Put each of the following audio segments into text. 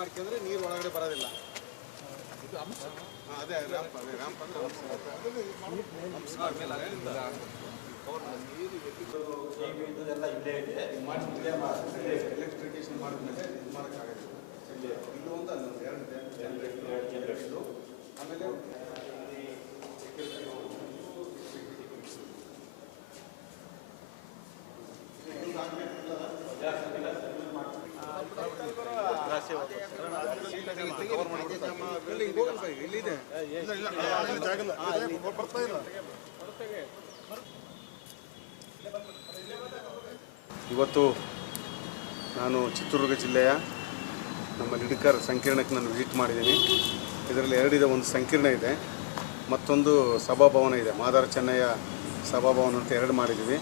ಮಾಡ್ಕೊಂಡ್ರೆ ನೀರು ಒಳಗಡೆ ಬರೋದಿಲ್ಲ. ಅದೇ ಅದೇ ಅಂದ್ರೆ ಎಲ್ಲ ಇದೆ ಎಲೆಕ್ಟ್ರಿಕೇಶನ್ ಮಾಡಿದ್ಮೇಲೆ ಇದು ಮಾಡೋಕ್ಕಾಗೋದಿಲ್ಲ ಇಲ್ಲೂ ಒಂದು ಎರಡು ಎರಡು ಎರಡು ಜನರೇಟ್ರು ಆಮೇಲೆ ಸೆಕ್ಯೂರಿಟಿ ಇವತ್ತು ನಾನು ಚಿತ್ರದುರ್ಗ ಜಿಲ್ಲೆಯ ನಮ್ಮ ಲಿಡ್ಕರ್ ಸಂಕೀರ್ಣಕ್ಕೆ ನಾನು ವಿಸಿಟ್ ಮಾಡಿದ್ದೀನಿ. ಇದರಲ್ಲಿ ಎರಡಿದೆ, ಒಂದು ಸಂಕೀರ್ಣ ಇದೆ, ಮತ್ತೊಂದು ಸಭಾಭವನ ಇದೆ. ಮಾದಾರ ಚೆನ್ನಯ್ಯ ಸಭಾಭವನ ಅಂತ ಎರಡು ಮಾಡಿದ್ದೀವಿ.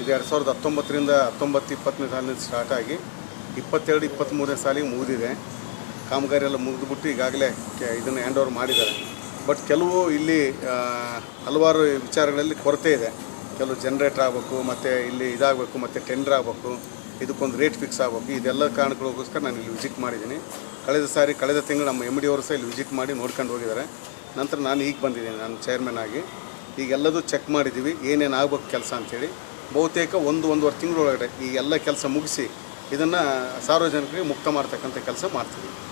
ಇದು ಎರಡು ಸಾವಿರದ ಹತ್ತೊಂಬತ್ತರಿಂದ ಹತ್ತೊಂಬತ್ತು ಇಪ್ಪತ್ತನೇ ಸಾಲಿನಿಂದ ಸ್ಟಾರ್ಟ್ ಆಗಿ, ಇಪ್ಪತ್ತೆರಡು, ಇಪ್ಪತ್ತ್ಮೂರನೇ ಸಾಲಿಗೆ ಮುಗಿದಿದೆ. ಕಾಮಗಾರಿ ಎಲ್ಲ ಮುಗಿದ್ಬಿಟ್ಟು ಈಗಾಗಲೇ ಕೆ- ಇದನ್ನು ಹ್ಯಾಂಡ್ ಓವರ್ ಮಾಡಿದ್ದಾರೆ. ಬಟ್ ಕೆಲವು ಇಲ್ಲಿ ಹಲವಾರು ವಿಚಾರಗಳಲ್ಲಿ ಕೊರತೆ ಇದೆ. ಕೆಲವು ಜನ್ರೇಟರ್ ಆಗಬೇಕು, ಮತ್ತು ಇಲ್ಲಿ ಇದಾಗಬೇಕು, ಮತ್ತು ಟೆಂಡರ್ ಆಗಬೇಕು, ಇದಕ್ಕೊಂದು ರೇಟ್ ಫಿಕ್ಸ್ ಆಗಬೇಕು, ಇದೆಲ್ಲ ಕಾರಣಗಳಿಗೋಸ್ಕರ ನಾನು ಇಲ್ಲಿ ವಿಸಿಟ್ ಮಾಡಿದ್ದೀನಿ. ಕಳೆದ ಸಾರಿ, ಕಳೆದ ತಿಂಗಳು ನಮ್ಮ ಎಂ ಡಿ ಅವರು ಸಹ ಇಲ್ಲಿ ವಿಸಿಟ್ ಮಾಡಿ ನೋಡ್ಕೊಂಡು ಹೋಗಿದ್ದಾರೆ. ನಂತರ ನಾನು ಈಗ ಬಂದಿದ್ದೀನಿ, ನಾನು ಚೇರ್ಮನ್ ಆಗಿ. ಈಗೆಲ್ಲದೂ ಚೆಕ್ ಮಾಡಿದ್ದೀವಿ, ಏನೇನು ಆಗ್ಬೇಕು ಕೆಲಸ ಅಂಥೇಳಿ ಬಹುತೇಕ ಒಂದು, ಒಂದೂವರೆ ತಿಂಗಳೊಳಗಡೆ ಈ ಎಲ್ಲ ಕೆಲಸ ಮುಗಿಸಿ ಇದನ್ನು ಸಾರ್ವಜನಿಕರಿಗೆ ಮುಕ್ತ ಮಾಡ್ತಕ್ಕಂಥ ಕೆಲಸ ಮಾಡ್ತೀವಿ.